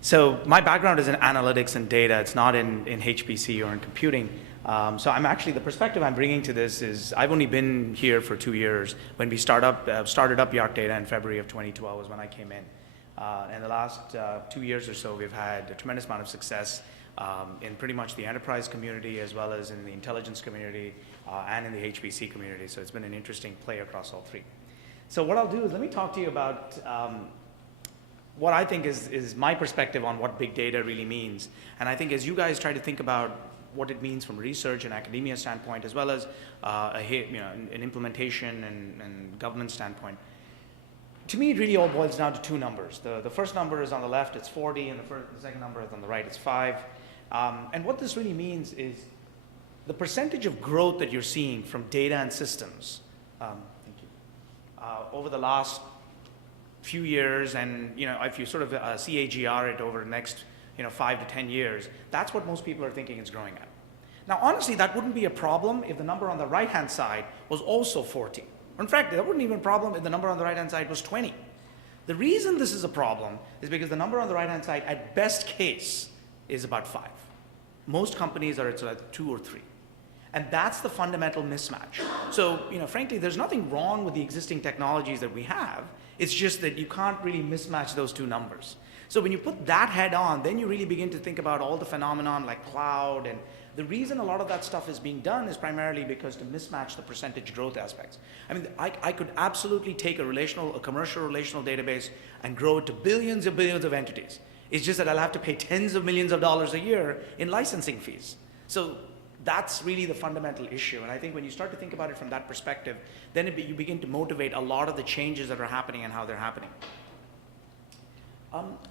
So my background is in analytics and data. It's not in HPC or in computing. So I'm actually, the perspective I'm bringing to this is I've only been here for 2 years. When we started up YarcData in February of 2012 was when I came in. And the last 2 years or so, we've had a tremendous amount of success in pretty much the enterprise community as well as in the intelligence community and in the HPC community. So it's been an interesting play across all three. So what I'll do is let me talk to you about what I think is my perspective on what big data really means. And I think as you guys try to think about what it means from a research and academia standpoint, as well as an implementation and government standpoint, to me it really all boils down to two numbers. The first number is on the left, it's 40, and the second number is on the right, it's 5. And what this really means is the percentage of growth that you're seeing from data and systems over the last few years, and if you sort of CAGR it over the next 5 to 10 years, that's what most people are thinking it's growing at. Now, honestly, that wouldn't be a problem if the number on the right-hand side was also 40. In fact, that wouldn't even be a problem if the number on the right-hand side was 20. The reason this is a problem is because the number on the right-hand side, at best case, is about 5. Most companies are at 2 or 3. And that's the fundamental mismatch. So, frankly, there's nothing wrong with the existing technologies that we have. It's just that you can't really mismatch those two numbers. So when you put that head on, then you really begin to think about all the phenomenon like cloud. And the reason a lot of that stuff is being done is primarily because to mismatch the percentage growth aspects. I mean, I could absolutely take a commercial relational database and grow it to billions and billions of entities. It's just that I'll have to pay tens of millions of dollars a year in licensing fees. So that's really the fundamental issue. And I think when you start to think about it from that perspective, then you begin to motivate a lot of the changes that are happening and how they're happening.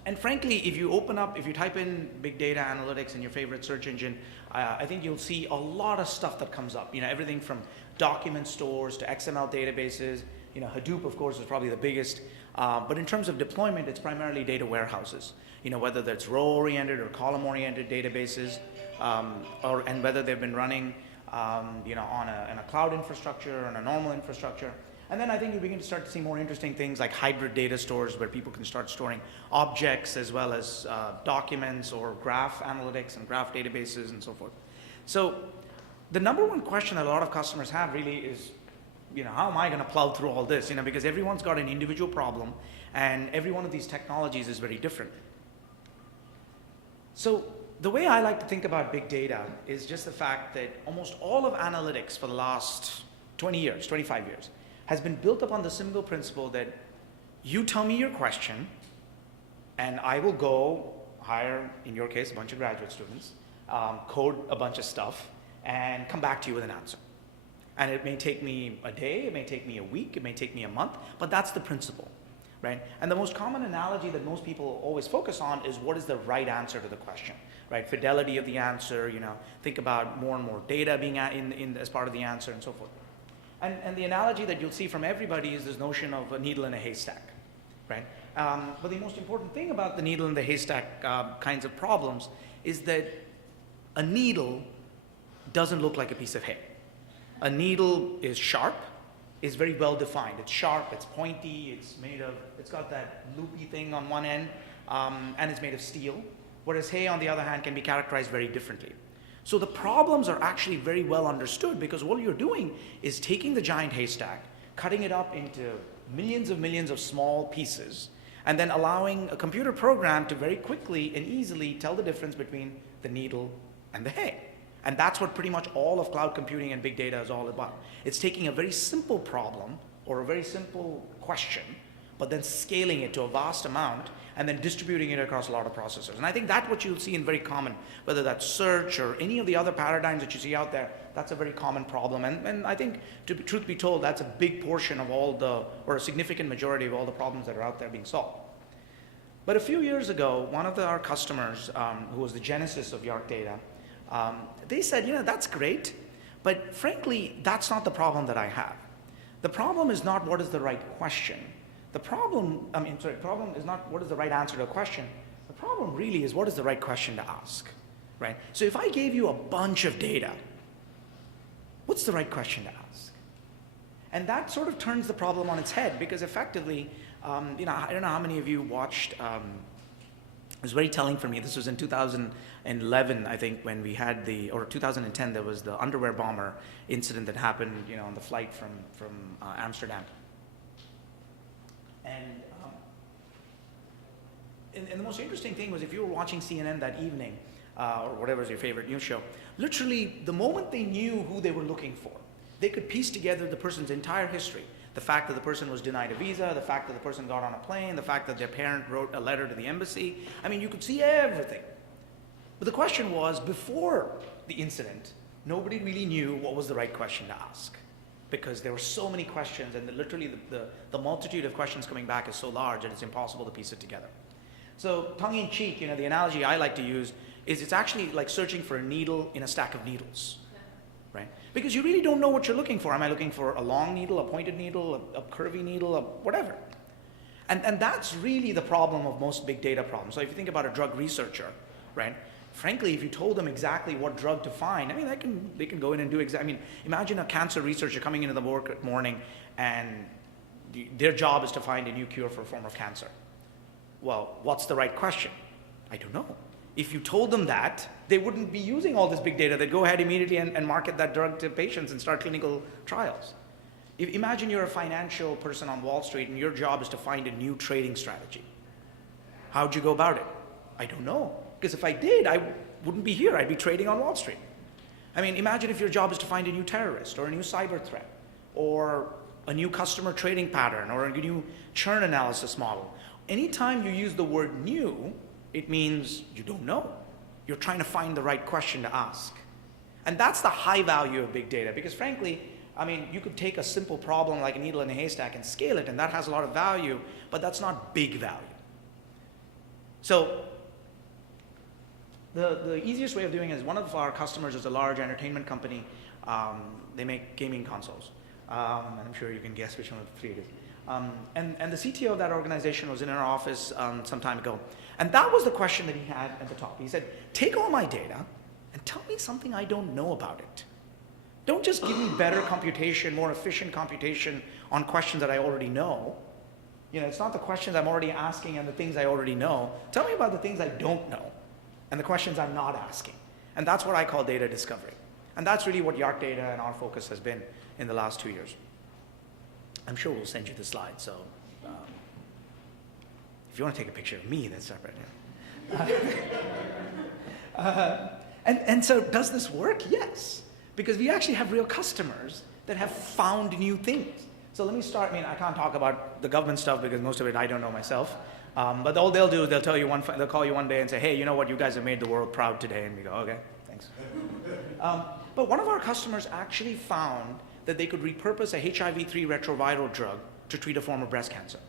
And frankly, if you type in big data analytics in your favorite search engine, I think you'll see a lot of stuff that comes up. Everything from document stores to XML databases. Hadoop, of course, is probably the biggest. But in terms of deployment, it's primarily data warehouses. Whether that's row-oriented or column-oriented databases, and whether they've been running, on a cloud infrastructure, on a normal infrastructure. And then I think you begin to start to see more interesting things like hybrid data stores where people can start storing objects as well as documents or graph analytics and graph databases and so forth. So the number one question that a lot of customers have really is, how am I going to plow through all this? Because everyone's got an individual problem and every one of these technologies is very different. So the way I like to think about big data is just the fact that almost all of analytics for the last 20 years, 25 years, has been built upon the simple principle that you tell me your question and I will go hire, in your case, a bunch of graduate students, code a bunch of stuff and come back to you with an answer. And it may take me a day, it may take me a week, it may take me a month, but that's the principle, right? And the most common analogy that most people always focus on is what is the right answer to the question, right? Fidelity of the answer, think about more and more data being as part of the answer and so forth. And the analogy that you'll see from everybody is this notion of a needle in a haystack, right? But the most important thing about the needle in the haystack kinds of problems is that a needle doesn't look like a piece of hay. A needle is sharp, is very well defined. It's sharp, it's pointy, it's got that loopy thing on one end, and it's made of steel. Whereas hay, on the other hand, can be characterized very differently. So the problems are actually very well understood because what you're doing is taking the giant haystack, cutting it up into millions of small pieces, and then allowing a computer program to very quickly and easily tell the difference between the needle and the hay. And that's what pretty much all of cloud computing and big data is all about. It's taking a very simple problem or a very simple question, but then scaling it to a vast amount and then distributing it across a lot of processors. And I think that's what you'll see in very common, whether that's search or any of the other paradigms that you see out there, that's a very common problem. And I think, truth be told, that's a big portion of or a significant majority of all the problems that are out there being solved. But a few years ago, one of our customers, who was the genesis of YarcData, they said, that's great, but frankly, that's not the problem that I have. The problem is not what is the right question. The problem is not what is the right answer to a question. The problem really is what is the right question to ask, right? So if I gave you a bunch of data, what's the right question to ask? And that sort of turns the problem on its head because effectively, I don't know how many of you watched It was very telling for me. This was in 2011, I think, when we had or 2010, there was the underwear bomber incident that happened, on the flight from Amsterdam. And the most interesting thing was, if you were watching CNN that evening, or whatever is your favorite news show, literally the moment they knew who they were looking for, they could piece together the person's entire history. The fact that the person was denied a visa, the fact that the person got on a plane, the fact that their parent wrote a letter to the embassy. I mean, you could see everything. But the question was, before the incident, nobody really knew what was the right question to ask, because there were so many questions, and literally the multitude of questions coming back is so large that it's impossible to piece it together. So tongue-in-cheek, the analogy I like to use is, it's actually like searching for a needle in a stack of needles. Right? Because you really don't know what you're looking for. Am I looking for a long needle, a pointed needle, a curvy needle, whatever? And that's really the problem of most big data problems. So if you think about a drug researcher, right? Frankly, if you told them exactly what drug to find, I mean, they can go in and do imagine a cancer researcher coming into the morning, and their job is to find a new cure for a form of cancer. Well, what's the right question? I don't know. If you told them that, they wouldn't be using all this big data. They'd go ahead immediately and market that drug to patients and start clinical trials. Imagine you're a financial person on Wall Street, and your job is to find a new trading strategy. How'd you go about it? I don't know. Because if I did, I wouldn't be here. I'd be trading on Wall Street. I mean, imagine if your job is to find a new terrorist, or a new cyber threat, or a new customer trading pattern, or a new churn analysis model. Anytime you use the word new, it means you don't know. You're trying to find the right question to ask. And that's the high value of big data, because frankly, I mean, you could take a simple problem like a needle in a haystack and scale it, and that has a lot of value, but that's not big value. So the easiest way of doing it is, one of our customers is a large entertainment company. They make gaming consoles. And I'm sure you can guess which one of the three it is. And the CTO of that organization was in our office some time ago. And that was the question that he had at the top. He said, take all my data and tell me something I don't know about it. Don't just give me better computation, more efficient computation on questions that I already know. It's not the questions I'm already asking and the things I already know. Tell me about the things I don't know and the questions I'm not asking. And that's what I call data discovery. And that's really what YarcData and our focus has been in the last 2 years. I'm sure we'll send you the slides, so if you want to take a picture of me, that's separate. Yeah. And so does this work? Yes, because we actually have real customers that have found new things. So let me start. I can't talk about the government stuff because most of it I don't know myself. But all they'll do is they'll call you one day and say, hey, you know what, you guys have made the world proud today. And we go, okay, thanks. But one of our customers actually found that they could repurpose a HIV-3 retroviral drug to treat a form of breast cancer.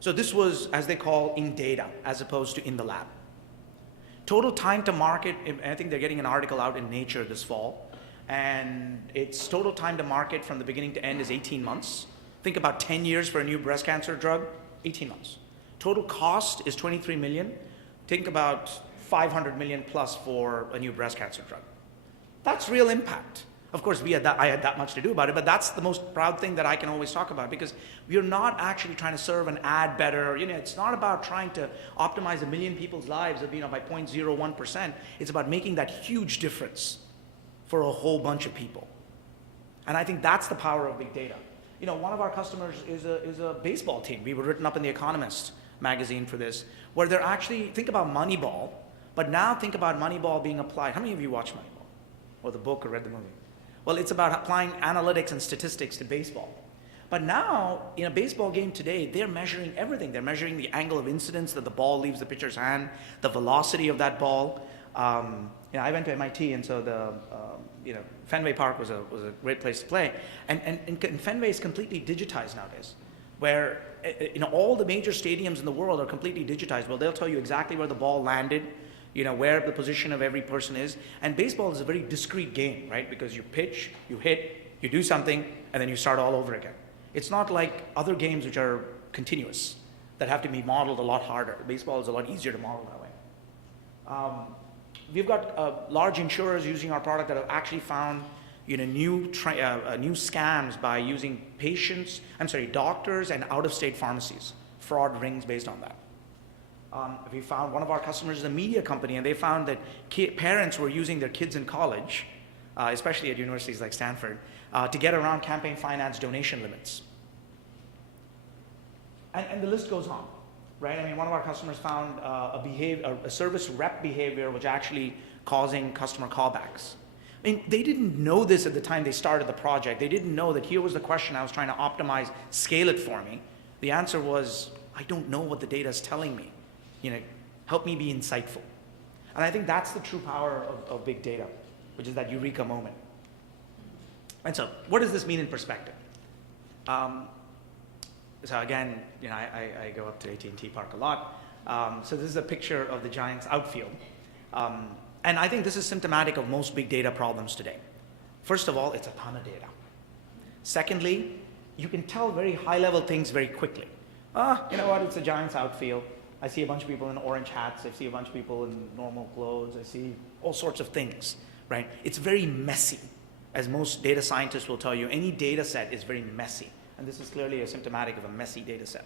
So this was, as they call, in data, as opposed to in the lab. Total time to market, I think they're getting an article out in Nature this fall, and its total time to market from the beginning to end is 18 months. Think about 10 years for a new breast cancer drug, 18 months. Total cost is $23 million. Think about $500 million plus for a new breast cancer drug. That's real impact. Of course, I had that much to do about it, but that's the most proud thing that I can always talk about, because we're not actually trying to serve and add better. It's not about trying to optimize 1 million people's lives by 0.01%. It's about making that huge difference for a whole bunch of people. And I think that's the power of big data. One of our customers is a baseball team. We were written up in The Economist magazine for this, where they're actually, think about Moneyball, but now think about Moneyball being applied. How many of you watch Moneyball? Or the book or read the movie? Well, it's about applying analytics and statistics to baseball. But now, in a baseball game today, they're measuring everything. They're measuring the angle of incidence that the ball leaves the pitcher's hand, the velocity of that ball. I went to MIT, and so Fenway Park was a great place to play. And Fenway is completely digitized nowadays, where all the major stadiums in the world are completely digitized. Well, they'll tell you exactly where the ball landed, where the position of every person is. And baseball is a very discrete game, right? Because you pitch, you hit, you do something, and then you start all over again. It's not like other games which are continuous, that have to be modeled a lot harder. Baseball is a lot easier to model that way. We've got large insurers using our product that have actually found new scams by using doctors and out-of-state pharmacies, fraud rings based on that. We found one of our customers is a media company, and they found that parents were using their kids in college, especially at universities like Stanford, to get around campaign finance donation limits. And the list goes on, right? I mean, one of our customers found a service rep behavior which actually causing customer callbacks. I mean, they didn't know this at the time they started the project. They didn't know that here was the question I was trying to optimize, scale it for me. The answer was, I don't know what the data is telling me. Help me be insightful. And I think that's the true power of big data, which is that eureka moment. And so, what does this mean in perspective? So again, I go up to AT&T Park a lot. So this is a picture of the Giants outfield. And I think this is symptomatic of most big data problems today. First of all, it's a ton of data. Secondly, you can tell very high-level things very quickly. You know what, it's a Giants outfield. I see a bunch of people in orange hats. I see a bunch of people in normal clothes. I see all sorts of things, right? It's very messy. As most data scientists will tell you, any data set is very messy. And this is clearly a symptomatic of a messy data set.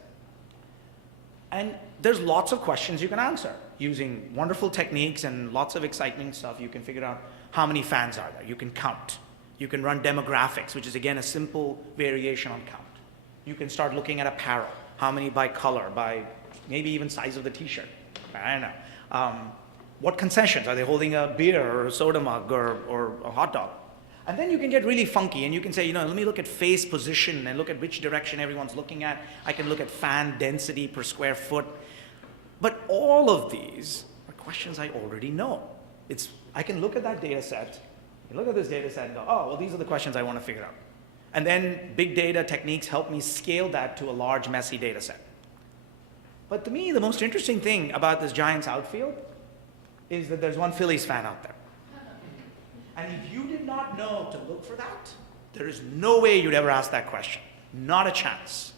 And there's lots of questions you can answer. Using wonderful techniques and lots of exciting stuff, you can figure out how many fans are there. You can count. You can run demographics, which is, again, a simple variation on count. You can start looking at apparel. How many by color, by maybe even size of the t-shirt. I don't know. What concessions? Are they holding a beer or a soda mug or a hot dog? And then you can get really funky and you can say, let me look at face position and look at which direction everyone's looking at. I can look at fan density per square foot. But all of these are questions I already know. I can look at that data set, look at this data set and go, oh, well, these are the questions I want to figure out. And then big data techniques help me scale that to a large, messy data set. But to me, the most interesting thing about this Giants outfield is that there's one Phillies fan out there. And if you did not know to look for that, there is no way you'd ever ask that question. Not a chance.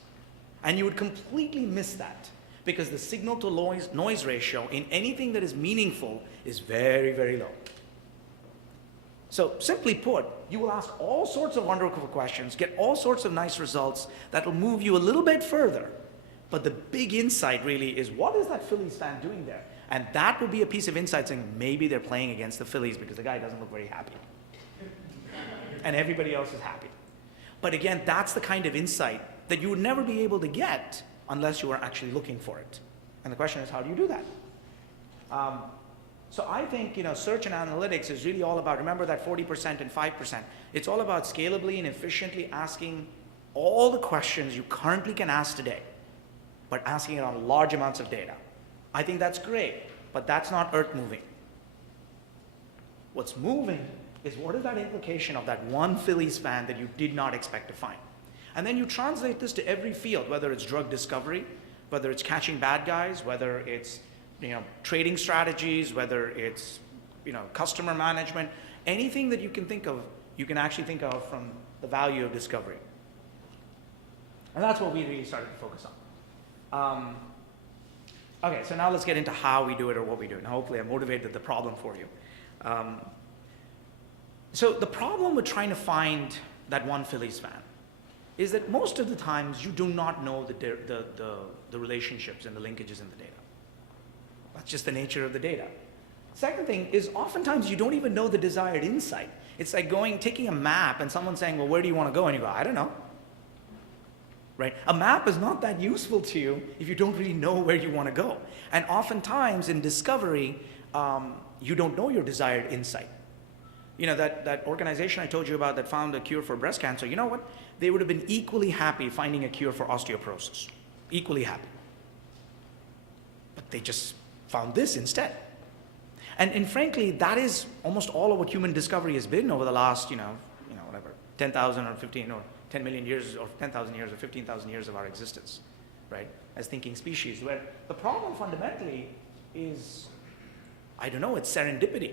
And you would completely miss that because the signal to noise ratio in anything that is meaningful is very, very low. So simply put, you will ask all sorts of wonderful questions, get all sorts of nice results that will move you a little bit further. But the big insight really is, what is that Phillies fan doing there? And that would be a piece of insight saying maybe they're playing against the Phillies because the guy doesn't look very happy. And everybody else is happy. But again, that's the kind of insight that you would never be able to get unless you were actually looking for it. And the question is, how do you do that? So I think search and analytics is really all about, remember that 40% and 5%. It's all about scalably and efficiently asking all the questions you currently can ask today, but asking it on large amounts of data. I think that's great, but that's not earth moving. What's moving is what is that implication of that one Phillies fan that you did not expect to find? And then you translate this to every field, whether it's drug discovery, whether it's catching bad guys, whether it's trading strategies, whether it's customer management, anything that you can think of, you can actually think of from the value of discovery. And that's what we really started to focus on. Okay, so now let's get into how we do it or what we do. Now hopefully I motivated the problem for you. So the problem with trying to find that one Phillies fan is that most of the times you do not know the relationships and the linkages in the data. That's just the nature of the data. Second thing is oftentimes you don't even know the desired insight. It's like taking a map and someone saying, well, where do you want to go? And you go, I don't know. Right? A map is not that useful to you if you don't really know where you want to go. And oftentimes in discovery, you don't know your desired insight. That organization I told you about that found a cure for breast cancer, you know what? They would have been equally happy finding a cure for osteoporosis. Equally happy. But they just found this instead. And frankly, that is almost all of what human discovery has been over the last, whatever, 10,000 or 15 or 10 million years or 10,000 years or 15,000 years of our existence, right, as thinking species, where the problem fundamentally is, it's serendipity.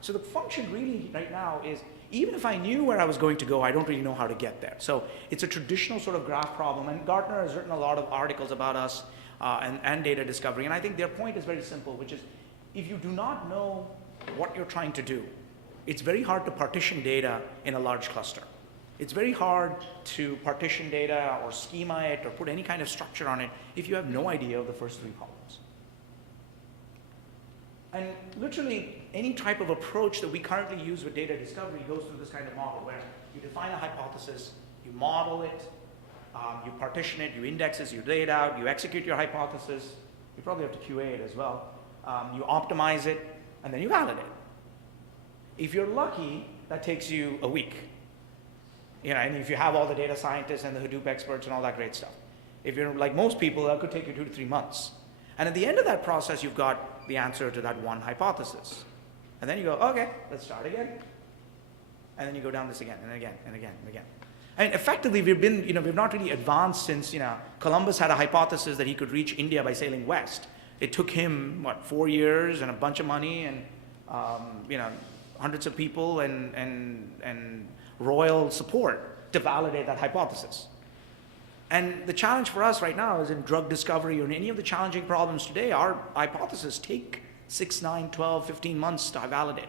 So the function really right now is, even if I knew where I was going to go, I don't really know how to get there. So it's a traditional sort of graph problem, and Gartner has written a lot of articles about us and data discovery, and I think their point is very simple, which is, if you do not know what you're trying to do, it's very hard to partition data in a large cluster. It's very hard to partition data or schema it or put any kind of structure on it if you have no idea of the first three columns. And literally, any type of approach that we currently use with data discovery goes through this kind of model where you define a hypothesis, you model it, you partition it, you index it, you lay it out, you execute your hypothesis. You probably have to QA it as well. You optimize it, and then you validate. If you're lucky, that takes you a week. And if you have all the data scientists and the Hadoop experts and all that great stuff. If you're like most people, that could take you 2 to 3 months. And at the end of that process, you've got the answer to that one hypothesis. And then you go, okay, let's start again. And then you go down this again and again and again and again. And effectively, we've not really advanced since, Columbus had a hypothesis that he could reach India by sailing west. It took him, 4 years and a bunch of money and, hundreds of people and royal support to validate that hypothesis. And the challenge for us right now is in drug discovery or in any of the challenging problems today, our hypotheses take 6, 9, 12, 15 months to validate.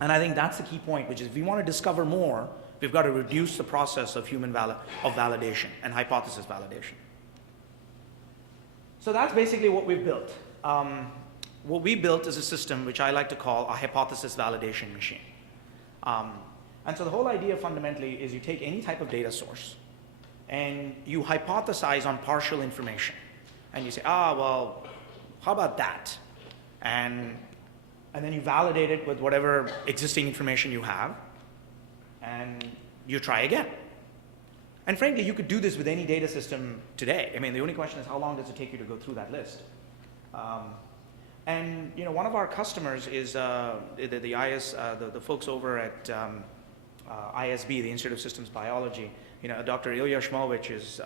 And I think that's the key point, which is if we want to discover more, we've got to reduce the process of validation and hypothesis validation. So that's basically what we've built. What we built is a system which I like to call a hypothesis validation machine. And so the whole idea fundamentally is you take any type of data source and you hypothesize on partial information. And you say, well, how about that? And then you validate it with whatever existing information you have, and you try again. And frankly, you could do this with any data system today. I mean, the only question is how long does it take you to go through that list? And one of our customers is the folks over at ISB, the Institute of Systems Biology. Dr. Ilya Shmulevich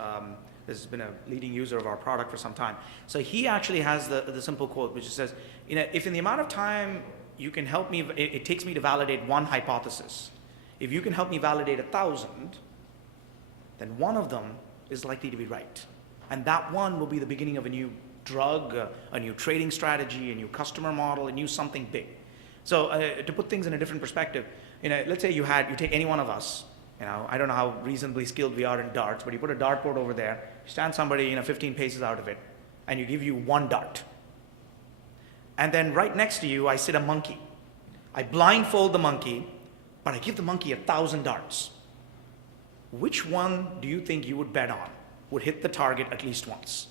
has been a leading user of our product for some time. So he actually has the simple quote, which says, if in the amount of time you can help me, it takes me to validate one hypothesis. If you can help me validate 1,000, then one of them is likely to be right. And that one will be the beginning of a new drug, a new trading strategy, a new customer model, a new something big. So to put things in a different perspective, let's say you take any one of us, I don't know how reasonably skilled we are in darts, but you put a dartboard over there, you stand somebody 15 paces out of it, and you give you one dart. And then right next to you, I sit a monkey. I blindfold the monkey, but I give the monkey 1,000 darts. Which one do you think you would bet on would hit the target at least once?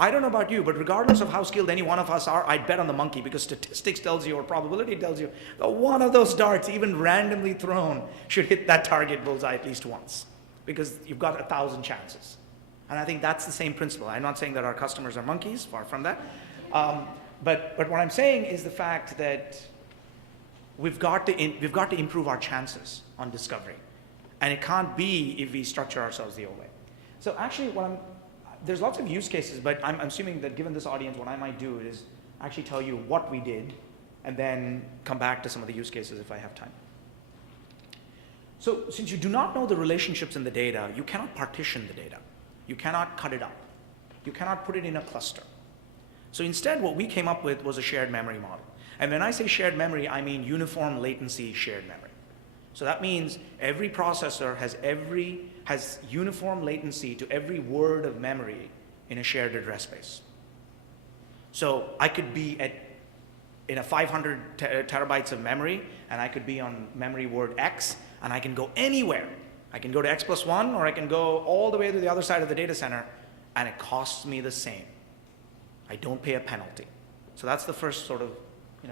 I don't know about you, but regardless of how skilled any one of us are, I'd bet on the monkey because statistics tells you, or probability tells you, that one of those darts, even randomly thrown, should hit that target bullseye at least once because you've got 1,000 chances. And I think that's the same principle. I'm not saying that our customers are monkeys, far from that. But what I'm saying is the fact that we've got to improve our chances on discovery. And it can't be if we structure ourselves the old way. So actually, there's lots of use cases, but I'm assuming that given this audience, what I might do is actually tell you what we did and then come back to some of the use cases if I have time. So since you do not know the relationships in the data, you cannot partition the data. You cannot cut it up. You cannot put it in a cluster. So instead, what we came up with was a shared memory model. And when I say shared memory, I mean uniform latency shared memory. So that means every processor has uniform latency to every word of memory in a shared address space. So I could be in a 500 terabytes of memory, and I could be on memory word X, and I can go anywhere. I can go to X+1, or I can go all the way to the other side of the data center, and it costs me the same. I don't pay a penalty. So that's the first sort of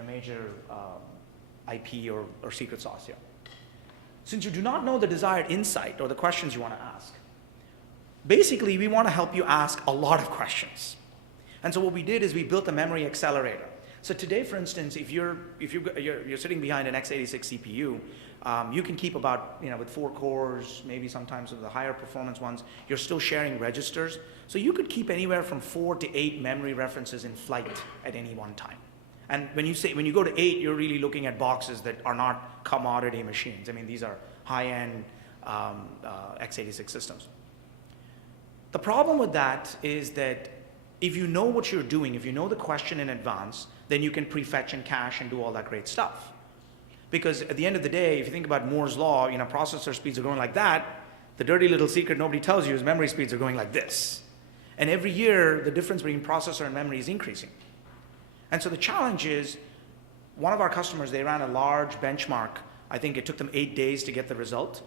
major IP or secret sauce here. Since you do not know the desired insight or the questions you want to ask, basically we want to help you ask a lot of questions. And so what we did is we built a memory accelerator. So today, for instance, if you're sitting behind an x86 CPU, you can keep about, with 4 cores, maybe sometimes with the higher performance ones, you're still sharing registers. So you could keep anywhere from 4 to 8 memory references in flight at any one time. And when you go to 8, you're really looking at boxes that are not commodity machines. I mean, these are high-end x86 systems. The problem with that is that if you know what you're doing, if you know the question in advance, then you can prefetch and cache and do all that great stuff. Because at the end of the day, if you think about Moore's law, processor speeds are going like that. The dirty little secret nobody tells you is memory speeds are going like this. And every year, the difference between processor and memory is increasing. And so the challenge is, one of our customers, they ran a large benchmark. I think it took them 8 days to get the result.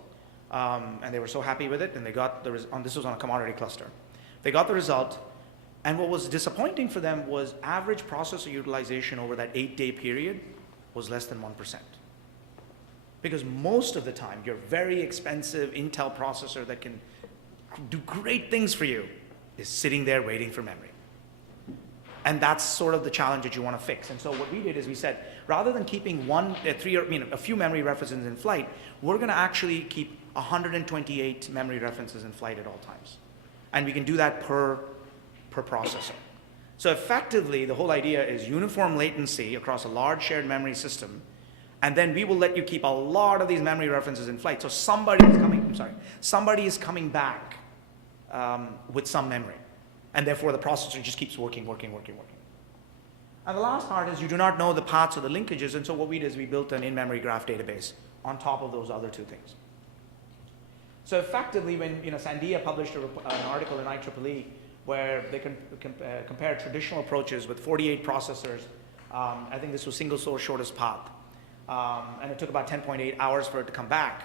And they were so happy with it, and they got this was on a commodity cluster. They got the result, and what was disappointing for them was average processor utilization over that 8-day period was less than 1%. Because most of the time, your very expensive Intel processor that can do great things for you is sitting there waiting for memory. And that's sort of the challenge that you want to fix. And so what we did is we said, rather than keeping a few memory references in flight, we're going to actually keep 128 memory references in flight at all times. And we can do that per processor. So effectively, the whole idea is uniform latency across a large shared memory system, and then we will let you keep a lot of these memory references in flight. So somebody is coming back with some memory. And therefore, the processor just keeps working. And the last part is you do not know the paths or the linkages, and so what we did is we built an in-memory graph database on top of those other two things. So effectively, when Sandia published an article in IEEE where they compared traditional approaches with 48 processors, I think this was single source shortest path, and it took about 10.8 hours for it to come back.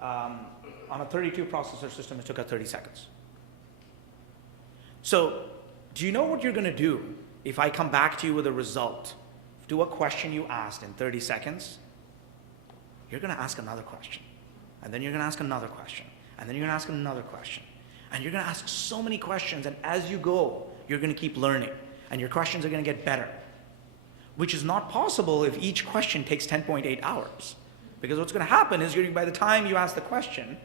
On a 32 processor system, it took 30 seconds. So do you know what you're going to do if I come back to you with a result to a question you asked in 30 seconds? You're going to ask another question, and then you're going to ask another question, and then you're going to ask another question, and you're going to ask so many questions, and as you go, you're going to keep learning, and your questions are going to get better, which is not possible if each question takes 10.8 hours. Because what's going to happen is by the time you ask the question,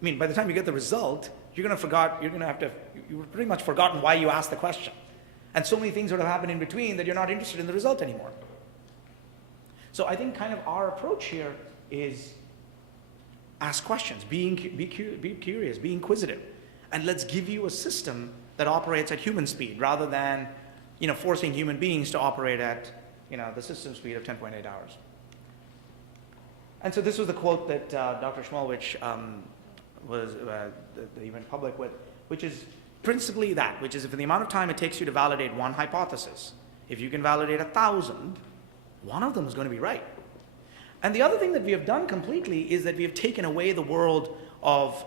by the time you get the result, you've pretty much forgotten why you asked the question. And so many things would have happened in between that you're not interested in the result anymore. So I think kind of our approach here is ask questions, be curious, be inquisitive, and let's give you a system that operates at human speed rather than forcing human beings to operate at the system speed of 10.8 hours. And so this was the quote that Dr. Schmolwich he went public with, which is principally that, which is if in the amount of time it takes you to validate one hypothesis, if you can validate 1,000, one of them is going to be right. And the other thing that we have done completely is that we have taken away the world of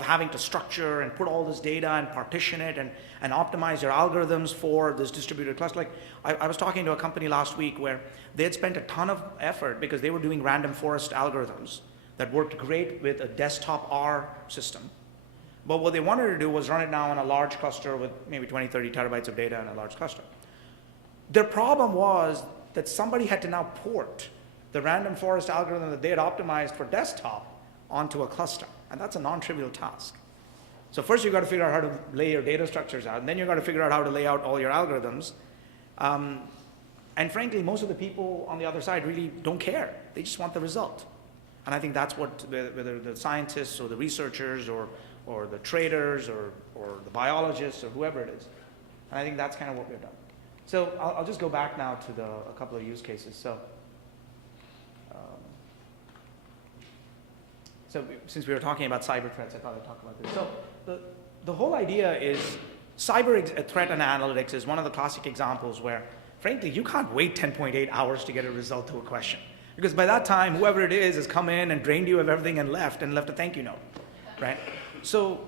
having to structure and put all this data and partition it and optimize your algorithms for this distributed cluster. Like I was talking to a company last week where they had spent a ton of effort because they were doing random forest algorithms that worked great with a desktop R system. But what they wanted to do was run it now on a large cluster with maybe 20, 30 terabytes of data in a large cluster. Their problem was that somebody had to now port the random forest algorithm that they had optimized for desktop onto a cluster. And that's a non-trivial task. So first you've got to figure out how to lay your data structures out, and then you've got to figure out how to lay out all your algorithms. And frankly, most of the people on the other side really don't care. They just want the result. And I think that's what, whether the scientists or the researchers or the traders or the biologists or whoever it is, and I think that's kind of what we've done. So I'll just go back now to a couple of use cases. So since we were talking about cyber threats, I thought I'd talk about this. So the whole idea is cyber threat and analytics is one of the classic examples where, frankly, you can't wait 10.8 hours to get a result to a question. Because by that time, whoever it is has come in and drained you of everything and left a thank you note, right? So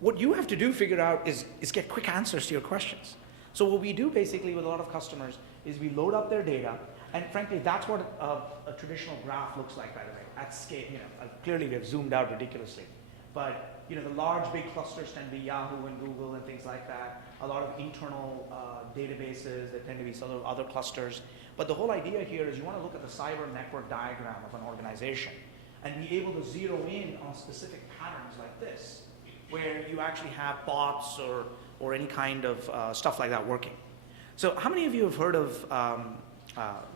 what you have to do, figure out, is get quick answers to your questions. So what we do basically with a lot of customers is we load up their data, and frankly, that's what a traditional graph looks like, by the way, at scale. Clearly we have zoomed out ridiculously, but the large big clusters tend to be Yahoo and Google and things like that. A lot of internal databases that tend to be sort of other clusters. But the whole idea here is you want to look at the cyber network diagram of an organization and be able to zero in on specific patterns like this, where you actually have bots or any kind of stuff like that working. So how many of you have heard of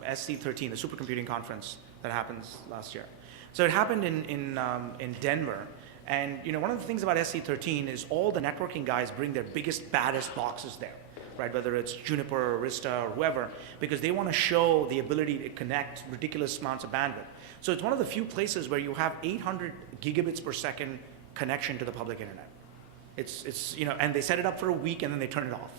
SC13, the supercomputing conference that happens last year? So it happened in Denver. And one of the things about SC13 is all the networking guys bring their biggest, baddest boxes there, right? Whether it's Juniper or Arista or whoever, because they want to show the ability to connect ridiculous amounts of bandwidth. So it's one of the few places where you have 800 gigabits per second connection to the public internet. And they set it up for a week and then they turn it off.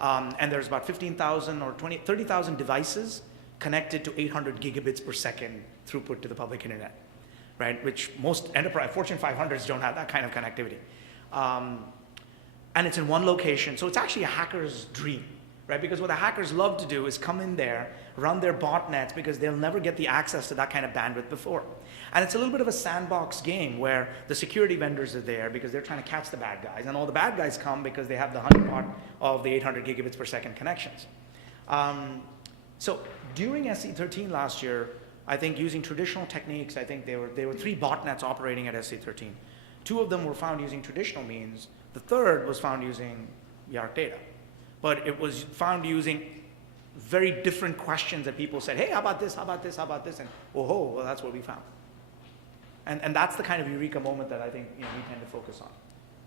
And there's about 15,000 or 30,000 devices connected to 800 gigabits per second throughput to the public internet, right? Which most enterprise, Fortune 500s don't have that kind of connectivity. And it's in one location, so it's actually a hacker's dream, right? Because what the hackers love to do is come in there, run their botnets, because they'll never get the access to that kind of bandwidth before. And it's a little bit of a sandbox game where the security vendors are there because they're trying to catch the bad guys, and all the bad guys come because they have the honeypot of the 800 gigabits per second connections. So during SC13 last year, I think using traditional techniques, I think there were 3 botnets operating at SC13. 2 of them were found using traditional means. The third was found using YarcData. But it was found using very different questions that people said, hey, how about this, how about this, how about this? And oh, well, that's what we found. And that's the kind of eureka moment that I think we tend to focus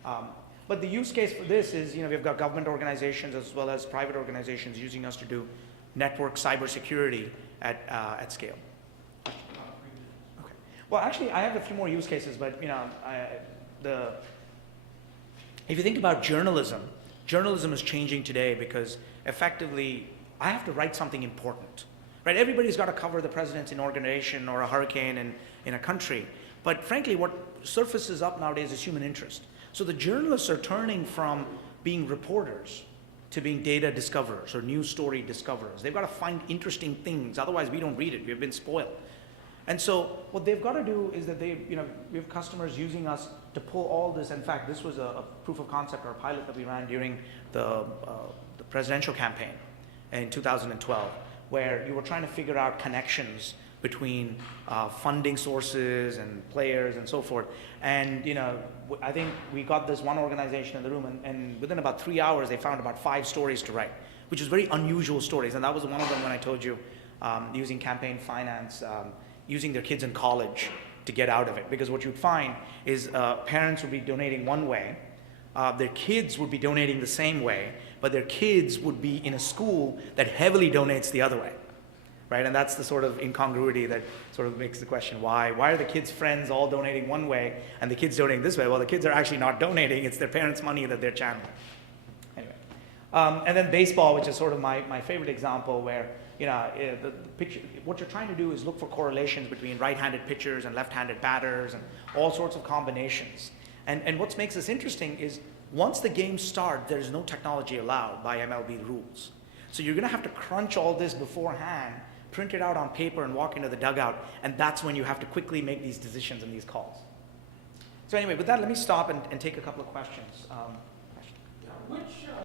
on. But the use case for this is, we've got government organizations as well as private organizations using us to do network cybersecurity at scale. Okay. Well, actually, I have a few more use cases, but if you think about journalism, journalism is changing today because effectively I have to write something important, right? Everybody's got to cover the president's inauguration or a hurricane in a country. But frankly, what surfaces up nowadays is human interest. So the journalists are turning from being reporters to being data discoverers or news story discoverers. They've got to find interesting things, otherwise we don't read it, we've been spoiled. And so what they've got to do is that we have customers using us to pull all this. In fact, this was a proof of concept or a pilot that we ran during the presidential campaign in 2012, where you were trying to figure out connections between funding sources and players and so forth. And I think we got this one organization in the room, and within about 3 hours, they found about 5 stories to write, which is very unusual stories. And that was one of them when I told you, using campaign finance, using their kids in college to get out of it. Because what you'd find is parents would be donating one way, their kids would be donating the same way, but their kids would be in a school that heavily donates the other way, right? And that's the sort of incongruity that sort of makes the question, why? Why are the kids' friends all donating one way and the kids donating this way? Well, the kids are actually not donating, it's their parents' money that they're channeling. Anyway, and then baseball, which is sort of my favorite example, where the picture, what you're trying to do is look for correlations between right-handed pitchers and left-handed batters and all sorts of combinations. And what makes this interesting is once the game starts, there's no technology allowed by MLB rules. So you're going to have to crunch all this beforehand, print it out on paper, and walk into the dugout, and that's when you have to quickly make these decisions and these calls. So anyway, with that, let me stop and take a couple of questions. Which